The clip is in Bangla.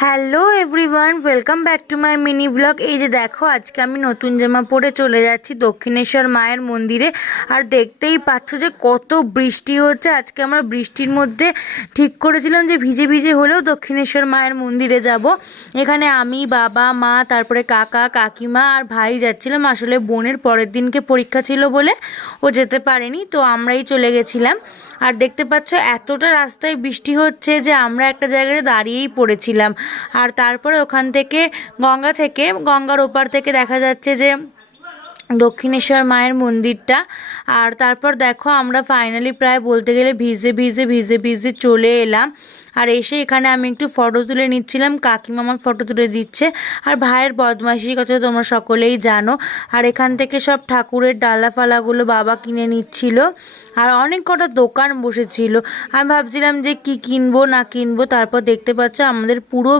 Hello everyone, welcome back to my mini blog. এই যে দেখো, আজকে আমি নতুন জামা পরে চলে যাচ্ছি দক্ষিণেশ্বর মায়ের মন্দিরে। আর দেখতেই পাচ্ছ যে কত বৃষ্টি হচ্ছে। আজকে আমরা বৃষ্টির মধ্যে ঠিক করেছিলাম যে ভিজে ভিজে হলেও দক্ষিণেশ্বর মায়ের মন্দিরে যাব। এখানে আমি, বাবা, মা, তারপরে কাকা, কাকিমা আর ভাই যাচ্ছিলাম। আসলে বোনের পরের দিনকে পরীক্ষা ছিল বলে ও যেতে পারেনি, তো আমরাই চলে গেছিলাম। আর দেখতে পাচ্ছ এতটা রাস্তায় বৃষ্টি হচ্ছে যে আমরা একটা জায়গায় দাঁড়িয়েই পড়েছিলাম। আর তারপরে ওখান থেকে গঙ্গার ওপার থেকে দেখা যাচ্ছে যে দক্ষিণেশ্বর মায়ের মন্দিরটা। আর তারপর দেখো, আমরা ফাইনালি প্রায় বলতে গেলে ভিজে ভিজে ভিজে ভিজে চলে এলাম। আর এসে এখানে আমি একটু ফটো তুলে নিচ্ছিলাম, কাকিমা আমার ফটো তুলে দিচ্ছে। আর ভাইয়ের বদমাইশির কথা তোমরা সকলেই জানো। আর এখান থেকে সব ঠাকুরের ডালা ফালাগুলো বাবা কিনে নিচ্ছিল। আর অনেক কটা দোকান বসেছিল। আমি ভাবছিলাম যে কি কিনবো না কিনবো, তারপর দেখতে পাচ্ছ আমাদের পুরো